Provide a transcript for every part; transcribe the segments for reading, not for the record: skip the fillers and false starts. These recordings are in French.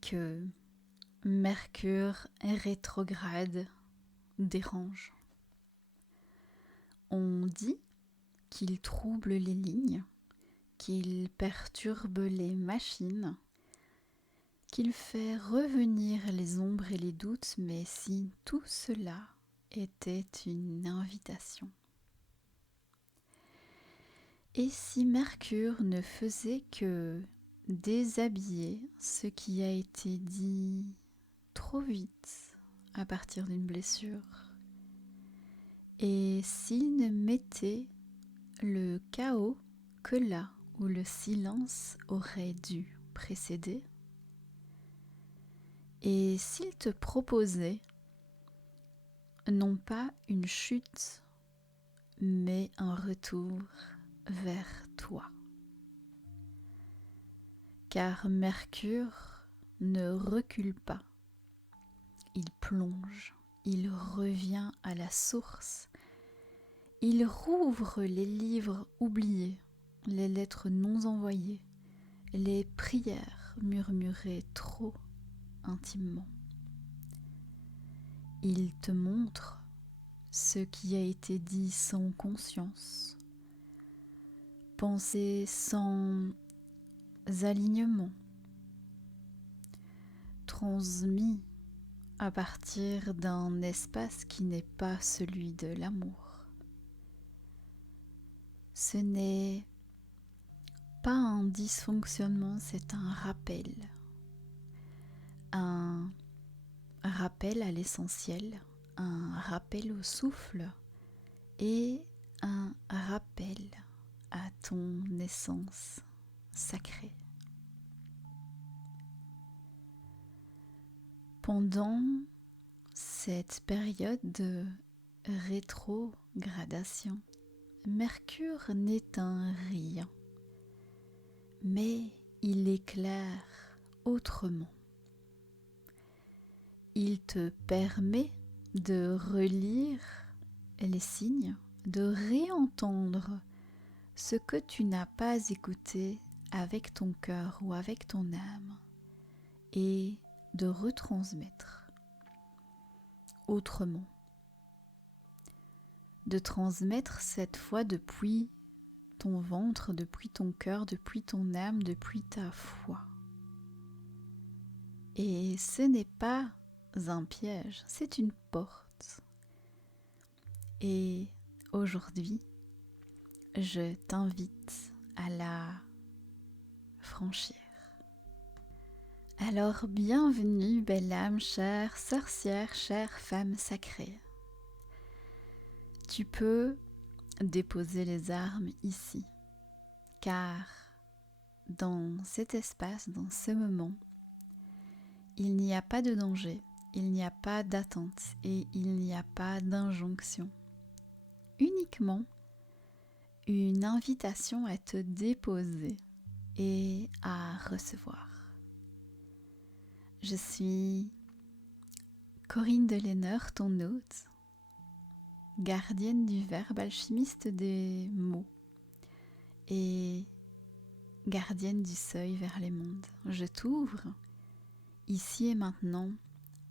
que Mercure rétrograde dérange. On dit qu'il trouble les lignes, qu'il perturbe les machines, qu'il fait revenir les ombres et les doutes, mais si tout cela était une invitation? Et si Mercure ne faisait que déshabiller ce qui a été dit trop vite à partir d'une blessure, et s'il ne mettait le chaos que là où le silence aurait dû précéder, et s'il te proposait non pas une chute, mais un retour vers toi. Car Mercure ne recule pas, il plonge, il revient à la source, il rouvre les livres oubliés, les lettres non envoyées, les prières murmurées trop intimement. Il te montre ce qui a été dit sans conscience, pensé sans alignement, transmis à partir d'un espace qui n'est pas celui de l'amour. Ce n'est pas un dysfonctionnement, c'est un rappel à l'essentiel, un rappel au souffle et un rappel à ton essence sacrée. Pendant cette période de rétrogradation, Mercure n'est un rien, mais il éclaire autrement. Il te permet de relire les signes, de réentendre ce que tu n'as pas écouté avec ton cœur ou avec ton âme et de retransmettre autrement. De transmettre cette fois depuis ton ventre, depuis ton cœur, depuis ton âme, depuis ta foi. Et ce n'est pas un piège, c'est une porte. Et aujourd'hui, je t'invite à la franchir. Alors bienvenue, belle âme, chère sorcière, chère femme sacrée. Tu peux déposer les armes ici, car dans cet espace, dans ce moment, il n'y a pas de danger, il n'y a pas d'attente et il n'y a pas d'injonction. Uniquement une invitation à te déposer et à recevoir. Je suis Corinne Delenner, ton hôte, gardienne du verbe, alchimiste des mots et gardienne du seuil vers les mondes. Je t'ouvre ici et maintenant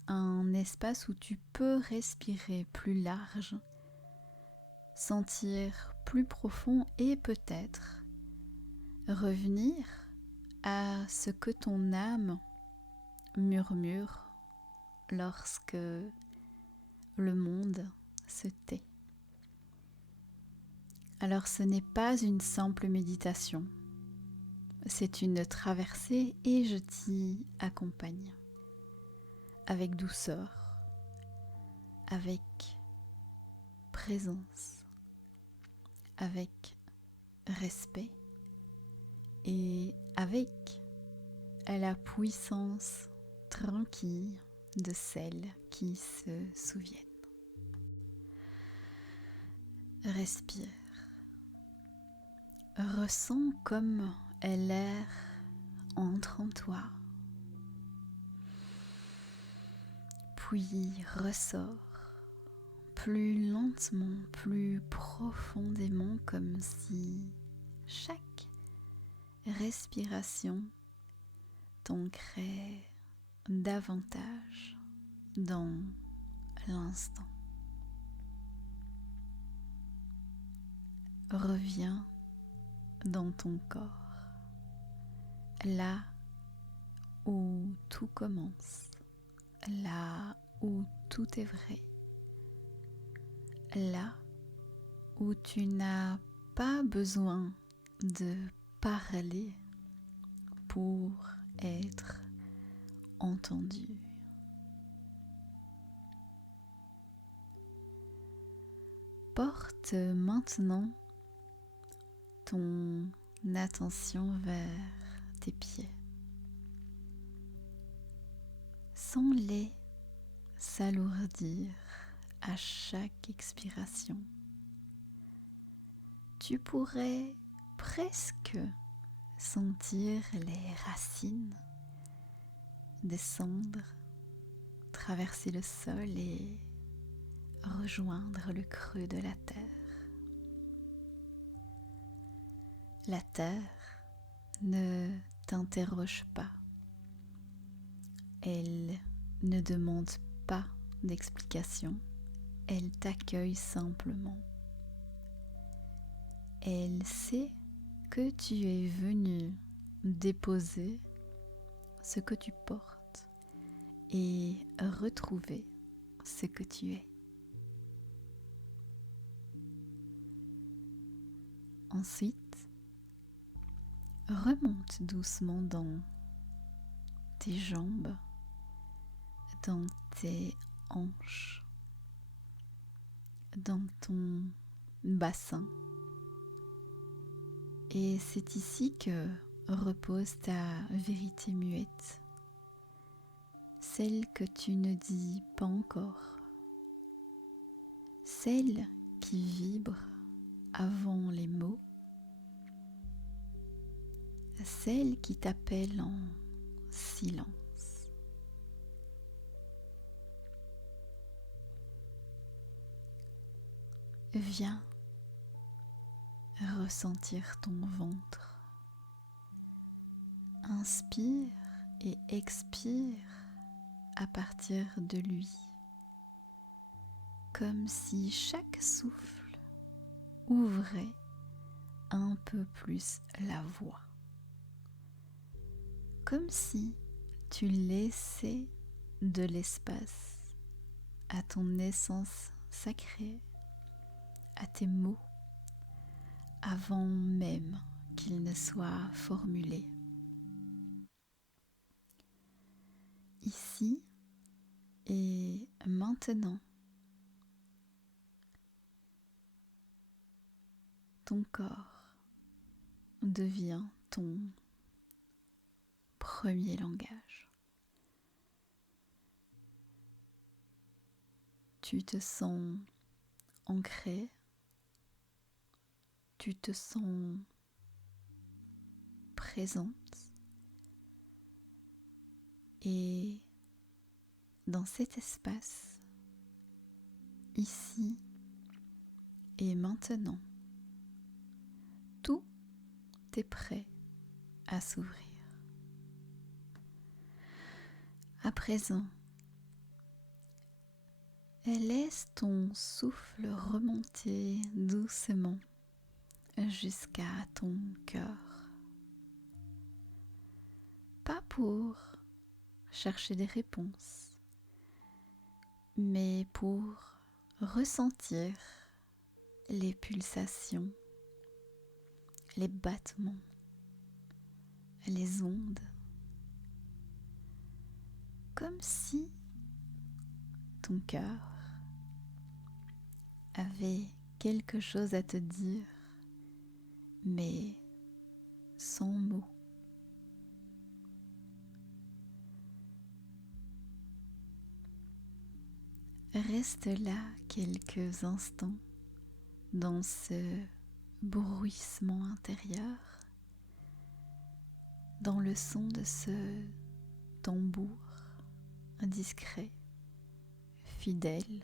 un espace où tu peux respirer plus large, sentir plus profond et peut-être revenir à ce que ton âme murmure lorsque le monde se tait. Alors ce n'est pas une simple méditation, c'est une traversée et je t'y accompagne avec douceur, avec présence, avec respect et avec la puissance tranquille de celles qui se souviennent. Respire. Ressens comme l'air entre en toi, puis ressort plus lentement, plus profondément, comme si chaque respiration t'ancrait davantage dans l'instant. Reviens dans ton corps, là où tout commence, là où tout est vrai, là où tu n'as pas besoin de parler pour être entendu. Porte maintenant ton attention vers tes pieds. Sens-les s'alourdir à chaque expiration. Tu pourrais presque sentir les racines descendre, traverser le sol et rejoindre le creux de la terre. La terre ne t'interroge pas. Elle ne demande pas d'explication. Elle t'accueille simplement. Elle sait que tu es venu déposer ce que tu portes et retrouver ce que tu es. Ensuite, remonte doucement dans tes jambes, dans tes hanches, dans ton bassin. Et c'est ici que repose ta vérité muette, celle que tu ne dis pas encore, celle qui vibre avant les mots, celle qui t'appelle en silence. Viens ressentir ton ventre. Inspire et expire à partir de lui, comme si chaque souffle ouvrait un peu plus la voie, comme si tu laissais de l'espace à ton essence sacrée, à tes mots, avant même qu'ils ne soient formulés. Ici et maintenant, ton corps devient ton premier langage. Tu te sens ancré, tu te sens présente et dans cet espace, ici et maintenant, tout est prêt à s'ouvrir. À présent, laisse ton souffle remonter doucement jusqu'à ton cœur. Pas pour chercher des réponses, mais pour ressentir les pulsations, les battements, les ondes, comme si ton cœur avait quelque chose à te dire, mais sans mots. Reste là quelques instants dans ce bruissement intérieur, dans le son de ce tambour discret, fidèle,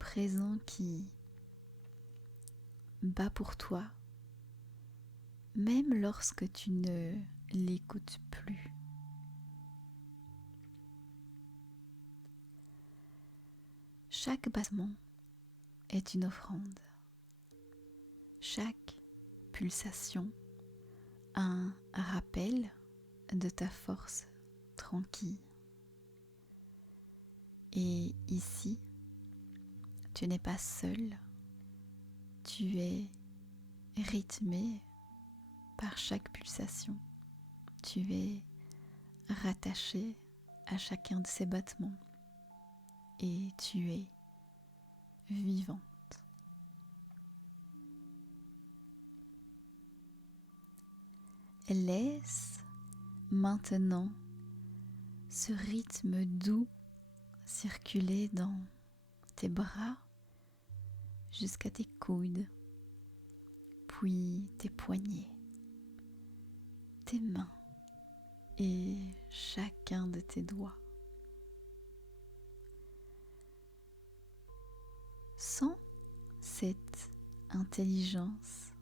présent qui bat pour toi, même lorsque tu ne l'écoutes plus. Chaque battement est une offrande. Chaque pulsation, un rappel de ta force tranquille. Et ici, tu n'es pas seul, tu es rythmé par chaque pulsation. Tu es rattaché à chacun de ces battements et tu es vivante. Laisse maintenant ce rythme doux circuler dans tes bras jusqu'à tes coudes, puis tes poignets, tes mains et chacun de tes doigts. Sens cette intelligence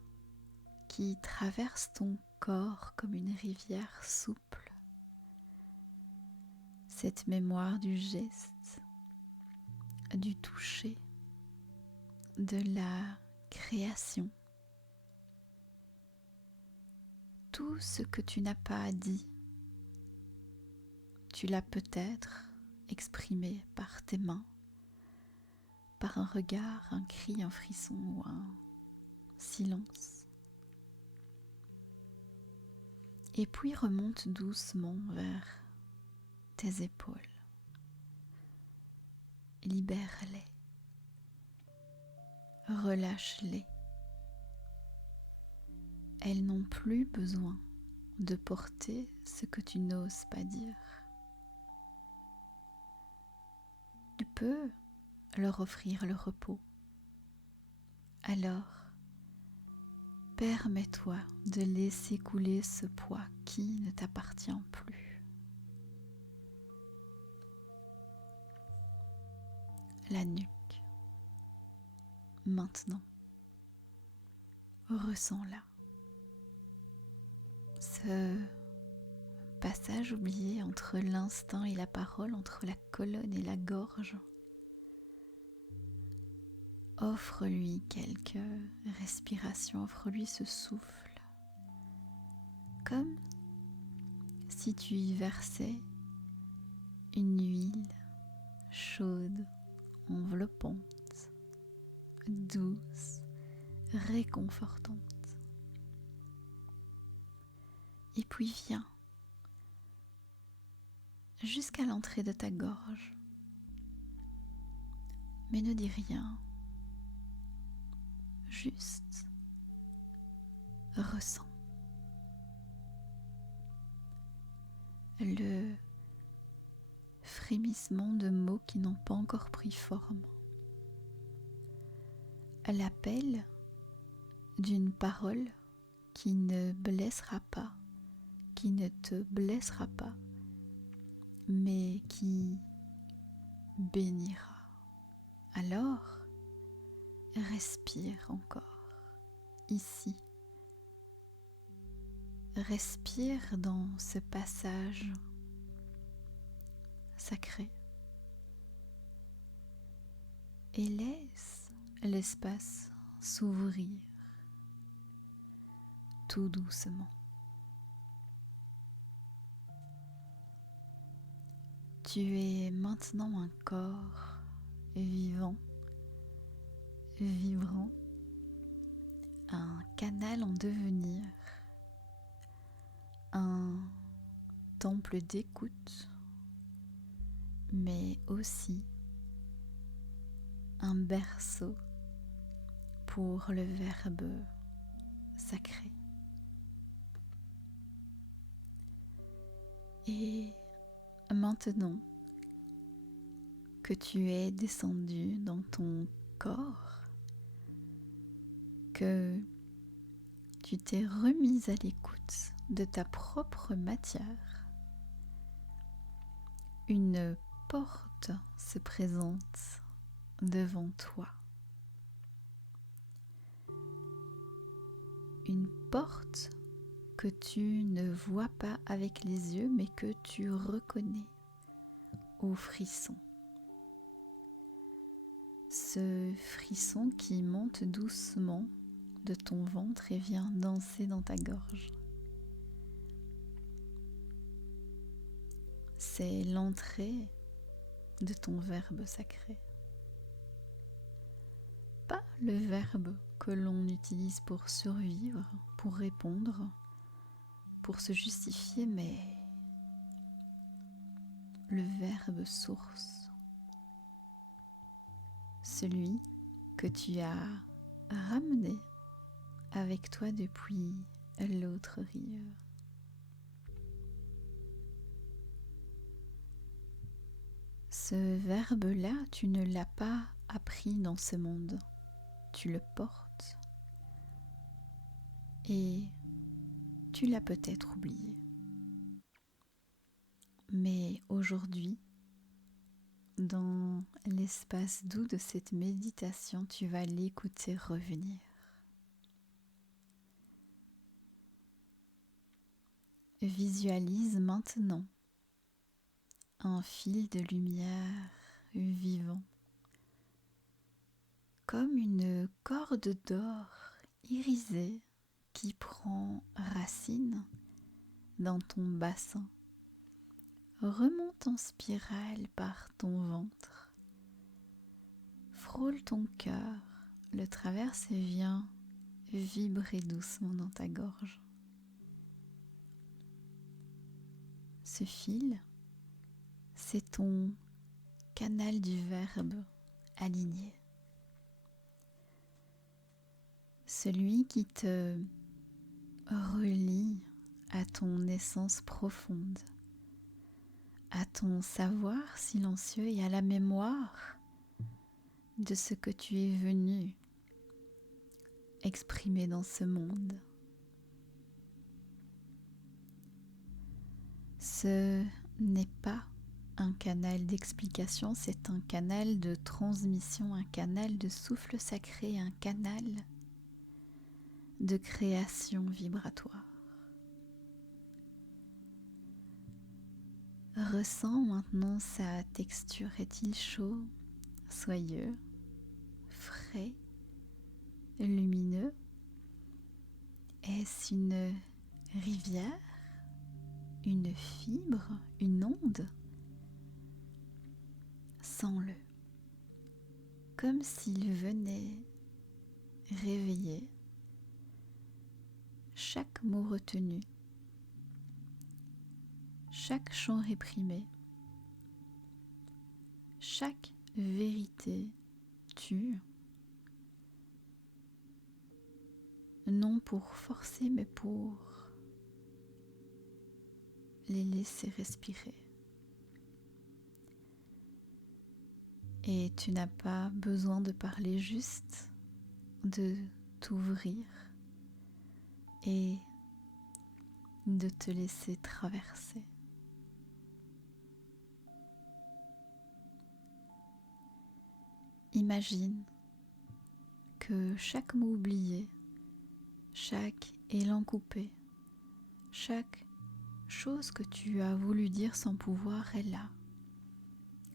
qui traverse ton corps comme une rivière souple, cette mémoire du geste, du toucher, de la création. Tout ce que tu n'as pas dit, tu l'as peut-être exprimé par tes mains, par un regard, un cri, un frisson ou un silence. Et puis remonte doucement vers tes épaules. Libère-les. Relâche-les. Elles n'ont plus besoin de porter ce que tu n'oses pas dire. Tu peux leur offrir le repos. Alors, permets-toi de laisser couler ce poids qui ne t'appartient plus. La nuque. Maintenant, ressens-la. Ce passage oublié entre l'instinct et la parole, entre la colonne et la gorge. Offre-lui quelques respirations, offre-lui ce souffle, comme si tu y versais une huile chaude, enveloppante, douce, réconfortante. Et puis viens jusqu'à l'entrée de ta gorge, mais ne dis rien. Juste ressens le frémissement de mots qui n'ont pas encore pris forme, l'appel d'une parole qui ne blessera pas, qui ne te blessera pas, mais qui bénira. Alors, respire encore, ici. Respire dans ce passage sacré et laisse l'espace s'ouvrir tout doucement. Tu es maintenant un corps vivant, vibrant, un canal en devenir, un temple d'écoute, mais aussi un berceau pour le verbe sacré. Et maintenant que tu es descendu dans ton corps, que tu t'es remise à l'écoute de ta propre matière, une porte se présente devant toi. Une porte que tu ne vois pas avec les yeux, mais que tu reconnais au frisson. ce frisson qui monte doucement de ton ventre et vient danser dans ta gorge. C'est l'entrée de ton verbe sacré. Pas le verbe que l'on utilise pour survivre, pour répondre, pour se justifier, mais le verbe source. Celui que tu as ramené avec toi depuis l'autre rive. Ce verbe-là, tu ne l'as pas appris dans ce monde. Tu le portes et tu l'as peut-être oublié. Mais aujourd'hui, dans l'espace doux de cette méditation, tu vas l'écouter revenir. Visualise maintenant un fil de lumière vivant, comme une corde d'or irisée qui prend racine dans ton bassin, remonte en spirale par ton ventre, frôle ton cœur, le traverse et vient vibrer doucement dans ta gorge. Ce fil, c'est ton canal du verbe aligné. Celui qui te relie à ton essence profonde, à ton savoir silencieux et à la mémoire de ce que tu es venu exprimer dans ce monde. Ce n'est pas un canal d'explication, c'est un canal de transmission, un canal de souffle sacré, un canal de création vibratoire. Ressens maintenant sa texture. Est-il chaud, soyeux, frais, lumineux? Est-ce une rivière, une fibre, une onde? Sens-le, comme s'il venait réveiller chaque mot retenu, chaque chant réprimé, chaque vérité tue, non pour forcer mais pour les laisser respirer. Et tu n'as pas besoin de parler, juste de t'ouvrir et de te laisser traverser. Imagine que chaque mot oublié, chaque élan coupé, chaque chose que tu as voulu dire sans pouvoir est là,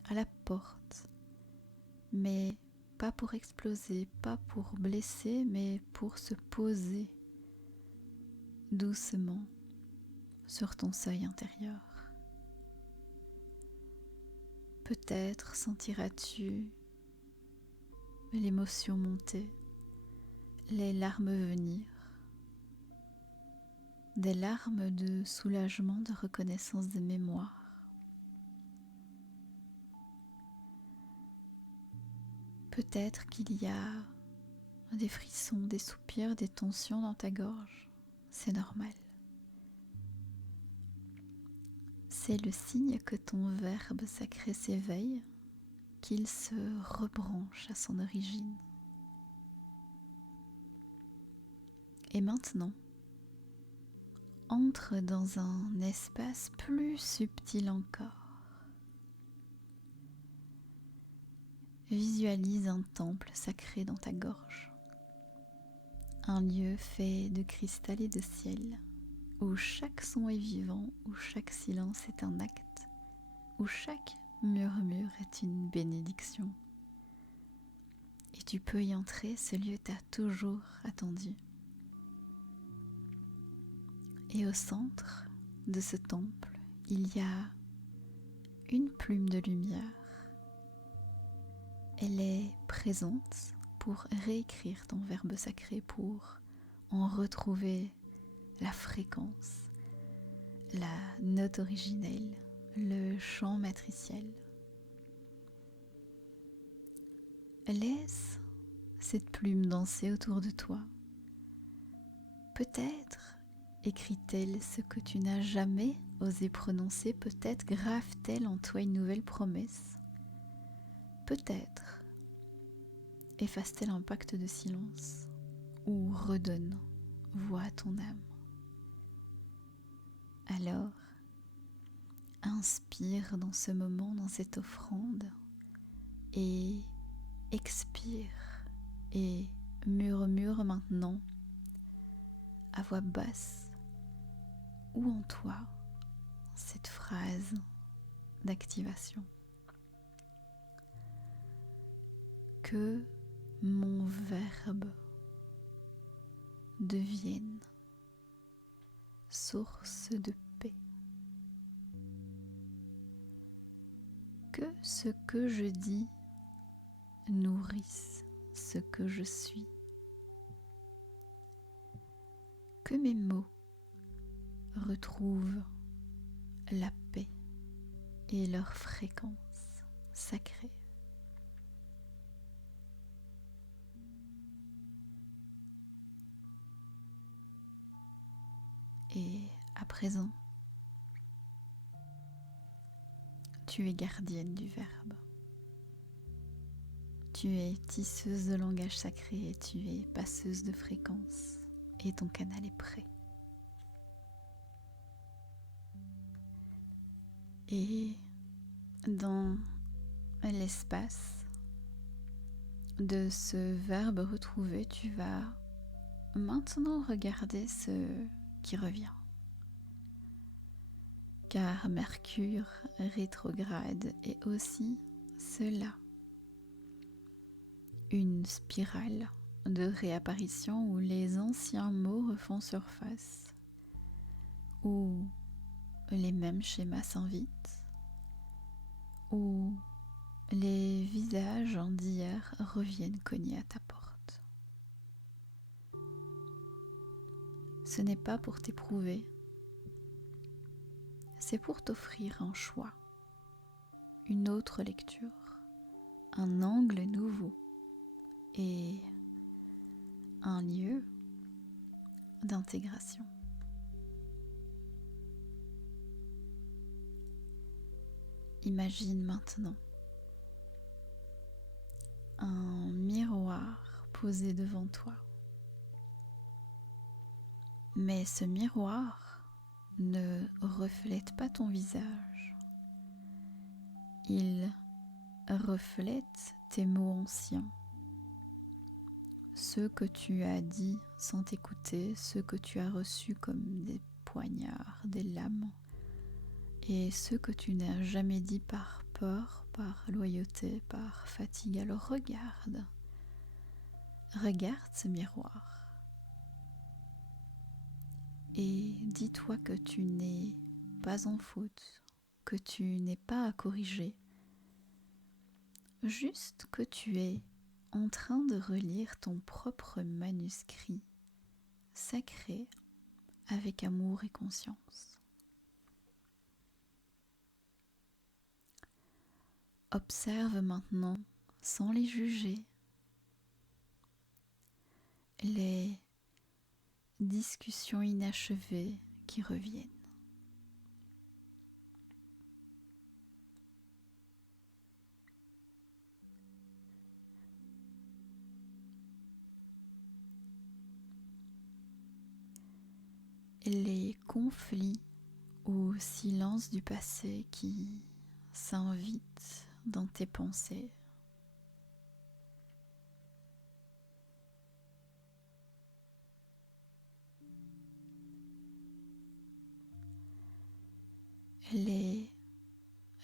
à la porte, mais pas pour exploser, pas pour blesser, mais pour se poser doucement sur ton seuil intérieur. Peut-être sentiras-tu l'émotion monter, les larmes venir, des larmes de soulagement, de reconnaissance, de mémoire. Peut-être qu'il y a des frissons, des soupirs, des tensions dans ta gorge. C'est normal. C'est le signe que ton verbe sacré s'éveille, qu'il se rebranche à son origine. Et maintenant, entre dans un espace plus subtil encore. Visualise un temple sacré dans ta gorge, un lieu fait de cristal et de ciel, où chaque son est vivant, où chaque silence est un acte, où chaque murmure est une bénédiction. tu peux y entrer, ce lieu t'a toujours attendu. Et au centre de ce temple, il y a une plume de lumière. Elle est présente pour réécrire ton verbe sacré, pour en retrouver la fréquence, la note originelle, le chant matriciel. Laisse cette plume danser autour de toi. Peut-être écrit-elle ce que tu n'as jamais osé prononcer, peut-être grave-t-elle en toi une nouvelle promesse, peut-être efface-t-elle un pacte de silence ou redonne voix à ton âme. Alors, inspire dans ce moment, dans cette offrande, et expire et murmure maintenant à voix basse ou en toi cette phrase d'activation. Que mon verbe devienne source de paix. Que ce que je dis nourrisse ce que je suis. Que mes mots retrouvent la paix et leur fréquence sacrée. Et à présent, tu es gardienne du verbe. Tu es tisseuse de langage sacré et tu es passeuse de fréquences et ton canal est prêt. Et dans l'espace de ce verbe retrouvé, tu vas maintenant regarder ce qui revient. Car Mercure rétrograde est aussi cela. Une spirale de réapparition où les anciens mots refont surface, où les mêmes schémas s'invitent, où les visages d'hier reviennent cogner à ta porte. Ce n'est pas pour t'éprouver, c'est pour t'offrir un choix, une autre lecture, un angle nouveau et un lieu d'intégration. Imagine maintenant un miroir posé devant toi. Mais ce miroir ne reflète pas ton visage. Il reflète tes mots anciens. Ceux que tu as dit sans t'écouter, ceux que tu as reçus comme des poignards, des lames, et ceux que tu n'as jamais dit par peur, par loyauté, par fatigue. Alors regarde ce miroir et dis-toi que tu n'es pas en faute, que tu n'es pas à corriger, juste que tu es en train de relire ton propre manuscrit sacré avec amour et conscience. Observe maintenant, sans les juger, les discussions inachevées qui reviennent. Les conflits ou silences du passé qui s'invitent dans tes pensées. Les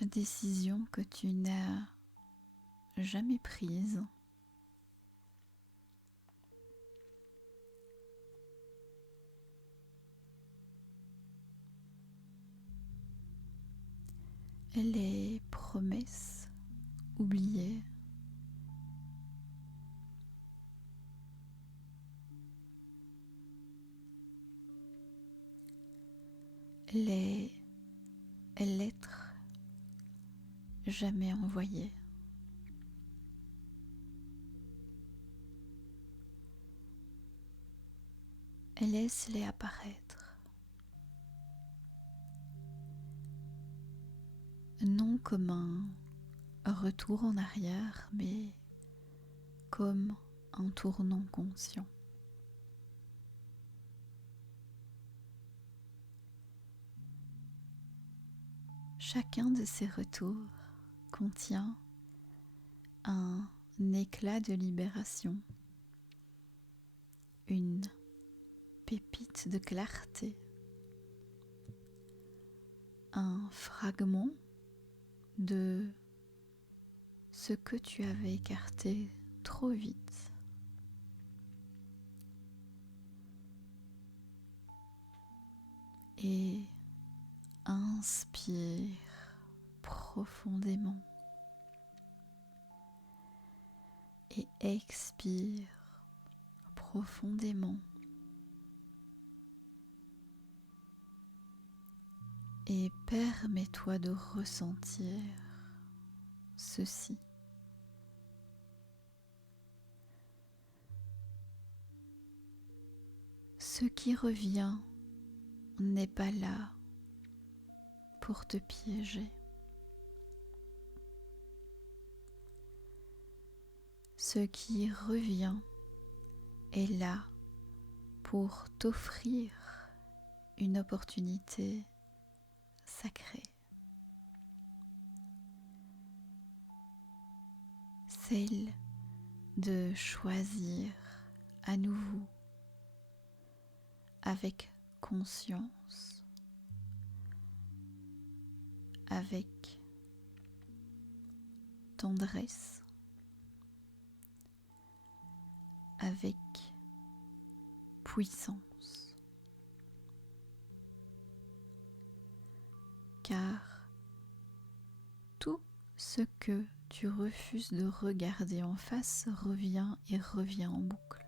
décisions que tu n'as jamais prises les promesses oubliées, les lettres jamais envoyées. Laisse-les apparaître, non comme un retour en arrière, mais comme un tournant conscient. Chacun de ces retours contient un éclat de libération, une pépite de clarté, un fragment de ce que tu avais écarté trop vite. Et inspire profondément et expire profondément. Et permets-toi de ressentir ceci. Ce qui revient n'est pas là pour te piéger. Ce qui revient est là pour t'offrir une opportunité sacrée. Celle de choisir à nouveau avec conscience, avec tendresse, avec puissance. Car tout ce que tu refuses de regarder en face revient et revient en boucle.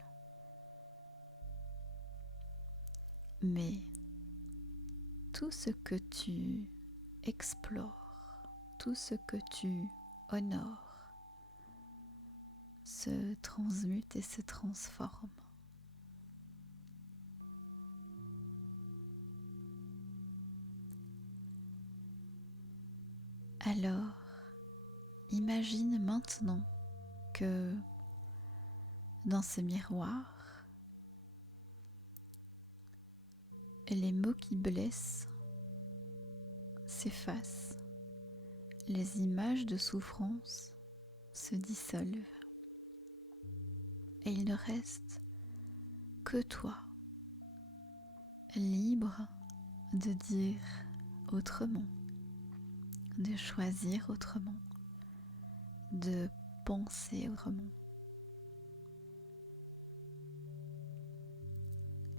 Mais tout ce que tu explores, tout ce que tu honores, se transmute et se transforme. Alors, imagine maintenant que dans ce miroir, les mots qui blessent s'effacent, les images de souffrance se dissolvent et il ne reste que toi, libre de dire autrement, de choisir autrement, de penser autrement.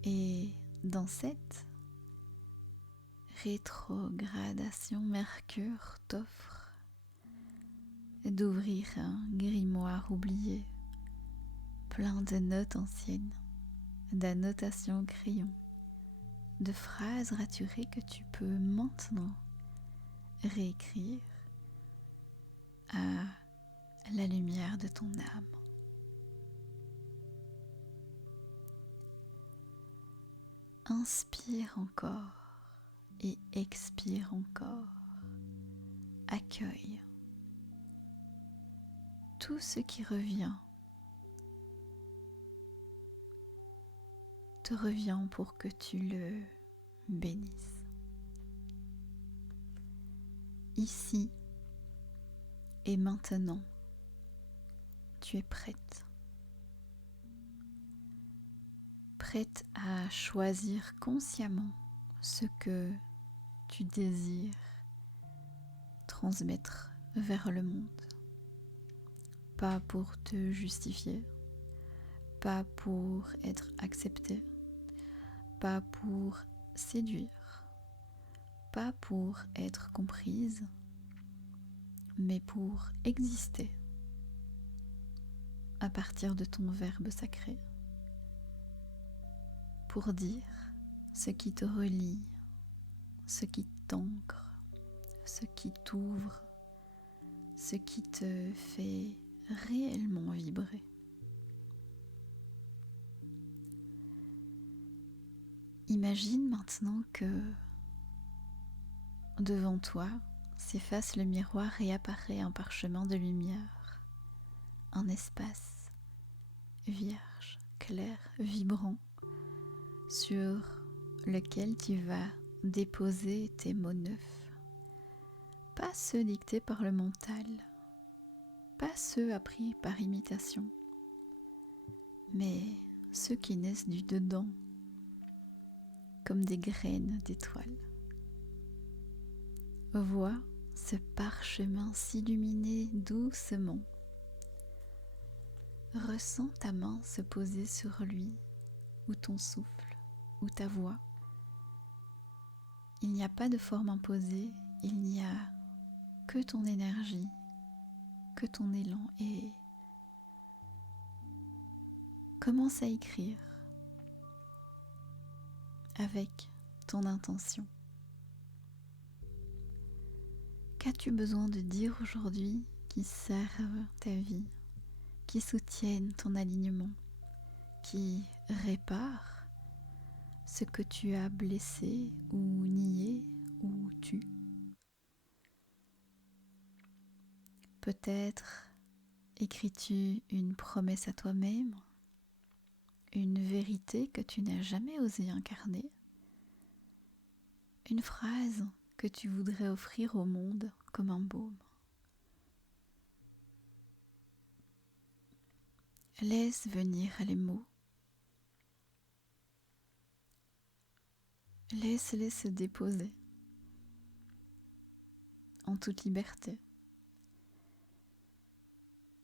Et dans cette rétrogradation, Mercure t'offre d'ouvrir un grimoire oublié, plein de notes anciennes, d'annotations au crayon, de phrases raturées que tu peux maintenant réécrire à la lumière de ton âme. Inspire encore et expire encore. Accueille tout ce qui revient te revient pour que tu le bénisses. Ici et maintenant, tu es prête. Prête à choisir consciemment ce que tu désires transmettre vers le monde. Pas pour te justifier, pas pour être accepté, pas pour séduire, pas pour être comprise, mais pour exister à partir de ton verbe sacré, pour dire ce qui te relie, ce qui t'ancre, ce qui t'ouvre, ce qui te fait réellement vibrer. Imagine maintenant que devant toi s'efface le miroir et apparaît un parchemin de lumière, un espace vierge, clair, vibrant, sur lequel tu vas déposer tes mots neufs. Pas ceux dictés par le mental, pas ceux appris par imitation, mais ceux qui naissent du dedans, comme des graines d'étoiles. Vois ce parchemin s'illuminer doucement. Ressens ta main se poser sur lui, ou ton souffle, ou ta voix. Il n'y a pas de forme imposée, il n'y a que ton énergie, que ton élan, et commence à écrire avec ton intention. Qu'as-tu besoin de dire aujourd'hui qui serve ta vie, qui soutienne ton alignement, qui répare ce que tu as blessé ou nié ou tu? Peut-être écris-tu une promesse à toi-même, une vérité que tu n'as jamais osé incarner, une phrase que tu voudrais offrir au monde comme un baume. Laisse venir les mots. Laisse-les se déposer en toute liberté.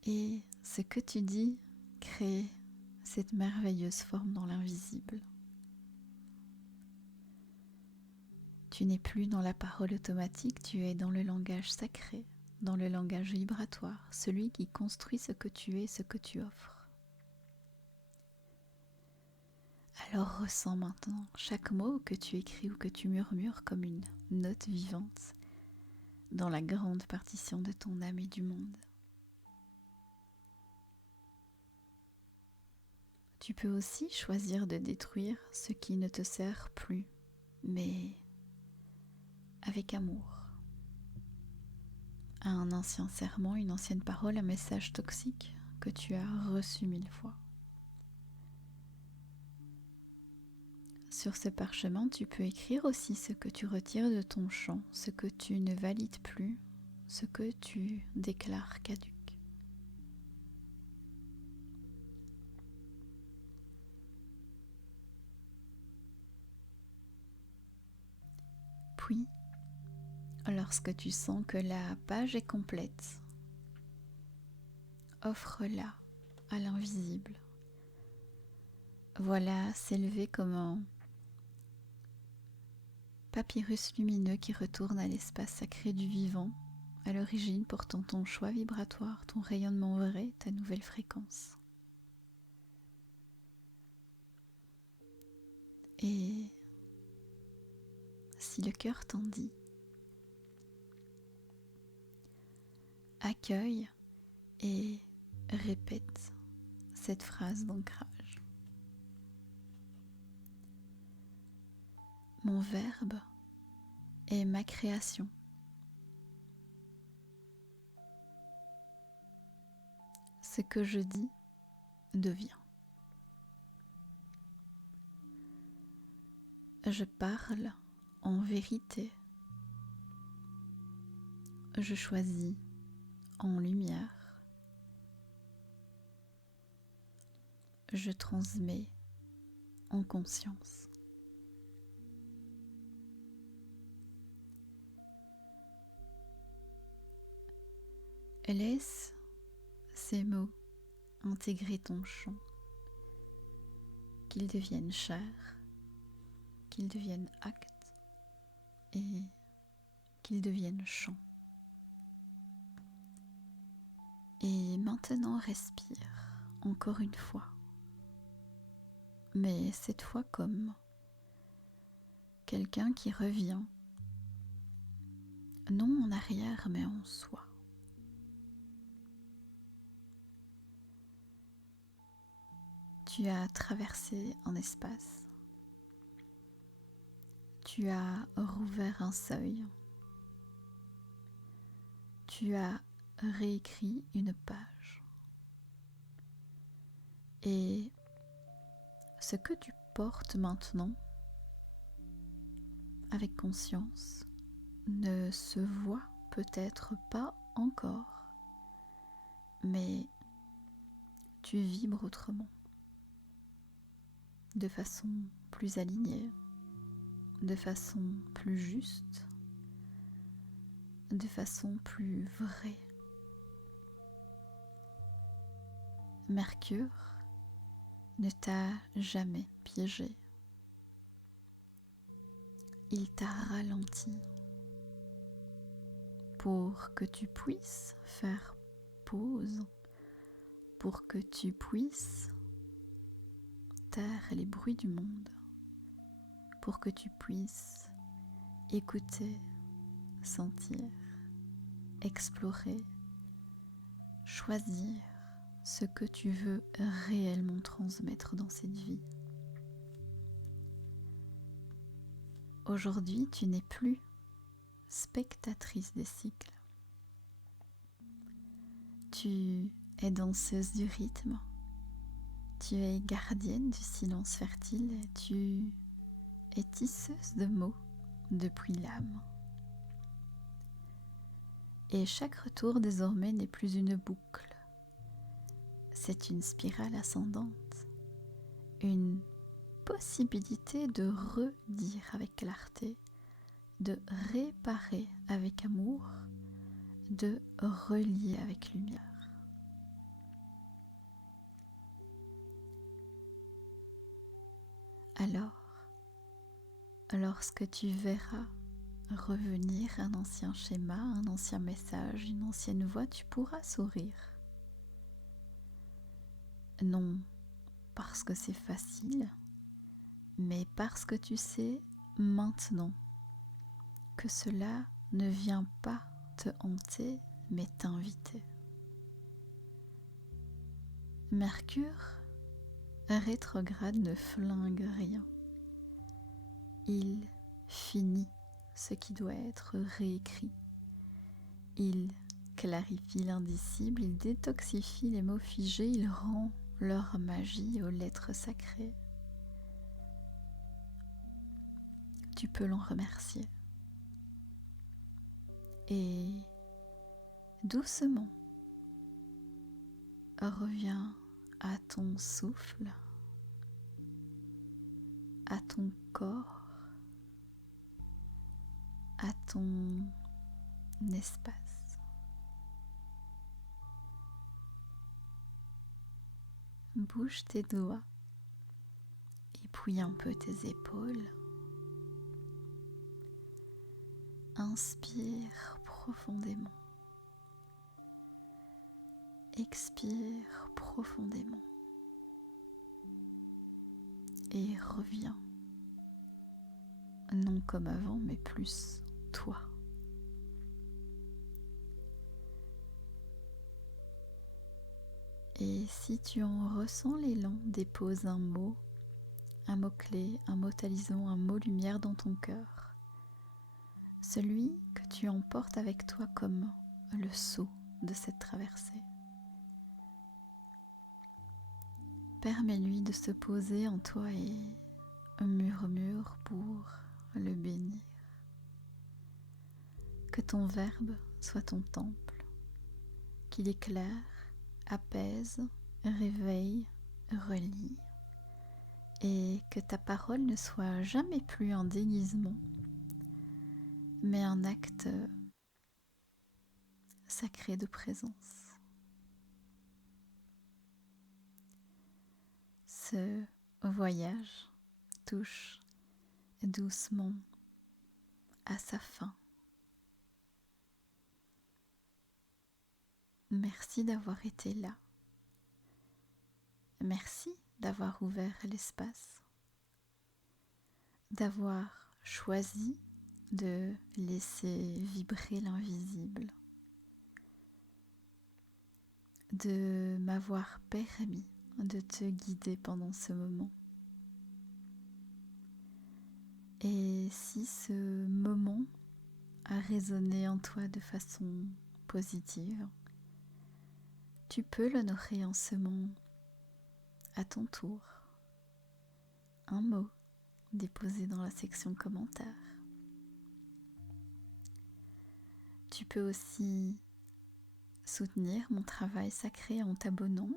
Et ce que tu dis crée cette merveilleuse forme dans l'invisible. Tu n'es plus dans la parole automatique, tu es dans le langage sacré, dans le langage vibratoire, celui qui construit ce que tu es, ce que tu offres. Alors ressens maintenant chaque mot que tu écris ou que tu murmures comme une note vivante dans la grande partition de ton âme et du monde. Tu peux aussi choisir de détruire ce qui ne te sert plus, mais avec amour. Un ancien serment, une ancienne parole, un message toxique que tu as reçu 1000 fois. Sur ce parchemin, tu peux écrire aussi ce que tu retires de ton champ, ce que tu ne valides plus, ce que tu déclares caduc. Puis, lorsque tu sens que la page est complète, offre-la à l'invisible. Voilà s'élever comme un papyrus lumineux qui retourne à l'espace sacré du vivant, à l'origine portant ton choix vibratoire, ton rayonnement vrai, ta nouvelle fréquence. Et si le cœur t'en dit, accueille et répète cette phrase d'ancrage. Mon verbe est ma création. Ce que je dis devient. Je parle en vérité. Je choisis en lumière. Je transmets en conscience. Laisse ces mots intégrer ton champ, qu'ils deviennent chair, qu'ils deviennent acte et qu'ils deviennent chant. Et maintenant respire encore une fois. Mais cette fois comme quelqu'un qui revient, non en arrière mais en soi. Tu as traversé un espace. Tu as rouvert un seuil. Tu as réécrit une page. Et ce que tu portes maintenant, avec conscience, ne se voit peut-être pas encore, mais tu vibres autrement, de façon plus alignée, de façon plus juste, de façon plus vraie. Mercure ne t'a jamais piégé. Il t'a ralenti pour que tu puisses faire pause, pour que tu puisses taire les bruits du monde, pour que tu puisses écouter, sentir, explorer, choisir ce que tu veux réellement transmettre dans cette vie. Aujourd'hui, tu n'es plus spectatrice des cycles. Tu es danseuse du rythme. Tu es gardienne du silence fertile. Tu es tisseuse de mots depuis l'âme. Et chaque retour désormais n'est plus une boucle. C'est une spirale ascendante. Une possibilité de redire avec clarté, de réparer avec amour, de relier avec lumière. Alors, lorsque tu verras revenir un ancien schéma, un ancien message, une ancienne voix, tu pourras sourire. Non parce que c'est facile, mais parce que tu sais maintenant que cela ne vient pas te hanter, mais t'inviter. Mercure rétrograde ne flingue rien. Il finit ce qui doit être réécrit. Il clarifie l'indicible, il détoxifie les mots figés, il rend leur magie aux lettres sacrées. Tu peux l'en remercier. Et doucement, reviens à ton souffle, à ton corps, à ton espace. Bouge tes doigts, épouille un peu tes épaules. Inspire profondément. Expire profondément. Et reviens. Non comme avant, mais plus toi. Et si tu en ressens l'élan, dépose un mot-clé, un mot talisman, un mot lumière dans ton cœur. Celui que tu emportes avec toi comme le sceau de cette traversée. Permets-lui de se poser en toi et murmure pour le bénir. Que ton verbe soit ton temple, qu'il éclaire, apaise, réveille, relie, et que ta parole ne soit jamais plus un déguisement, mais un acte sacré de présence. Ce voyage touche doucement à sa fin. Merci d'avoir été là. Merci d'avoir ouvert l'espace, d'avoir choisi de laisser vibrer l'invisible, de m'avoir permis de te guider pendant ce moment. Et si ce moment a résonné en toi de façon positive, tu peux l'honorer en semant à ton tour un mot déposé dans la section commentaires. Tu peux aussi soutenir mon travail sacré en t'abonnant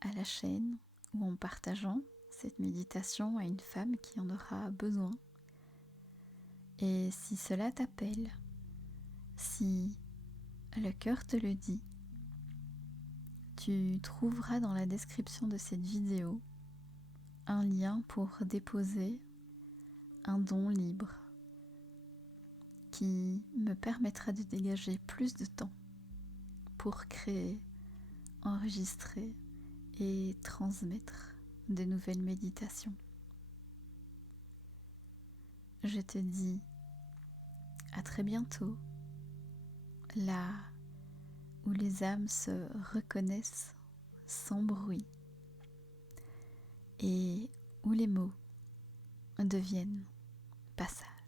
à la chaîne ou en partageant cette méditation à une femme qui en aura besoin. Et si cela t'appelle, si le cœur te le dit, tu trouveras dans la description de cette vidéo un lien pour déposer un don libre qui me permettra de dégager plus de temps pour créer, enregistrer et transmettre de nouvelles méditations. Je te dis à très bientôt, là où les âmes se reconnaissent sans bruit et où les mots deviennent passage.